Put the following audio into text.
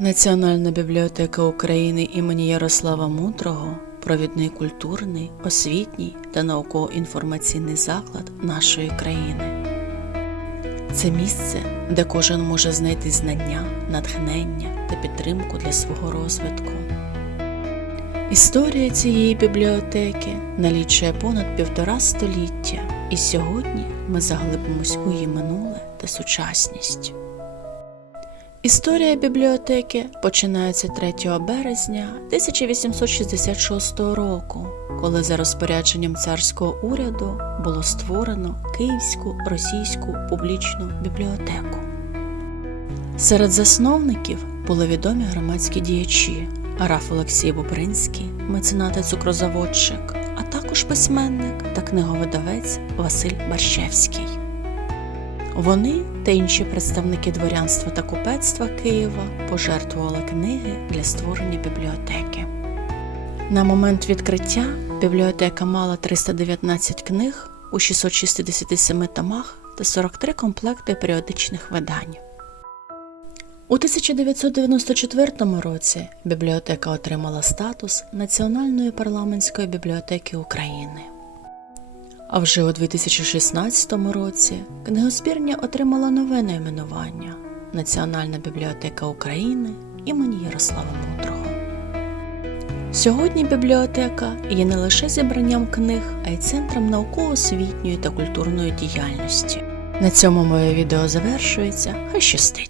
Національна бібліотека України імені Ярослава Мудрого провідний культурний, освітній та науково-інформаційний заклад нашої країни. Це місце, де кожен може знайти знання, натхнення та підтримку для свого розвитку. Історія цієї бібліотеки налічує понад півтора століття, і сьогодні ми заглибимось у її минуле та сучасність. Історія бібліотеки починається 3 березня 1866 року, коли за розпорядженням царського уряду було створено Київську російську публічну бібліотеку. Серед засновників були відомі громадські діячі Араф Олексій Бобринський, меценат і цукрозаводчик, а також письменник та книговидавець Василь Барщевський. Вони та інші представники дворянства та купецтва Києва пожертвували книги для створення бібліотеки. На момент відкриття бібліотека мала 319 книг у 667 томах та 43 комплекти періодичних видань. У 1994 році бібліотека отримала статус Національної парламентської бібліотеки України. А вже у 2016 році книгозбірня отримала нове найменування Національна бібліотека України імені Ярослава Мудрого. Сьогодні бібліотека є не лише зібранням книг, а й центром науково-освітньої та культурної діяльності. На цьому моє відео завершується. Хай щастить!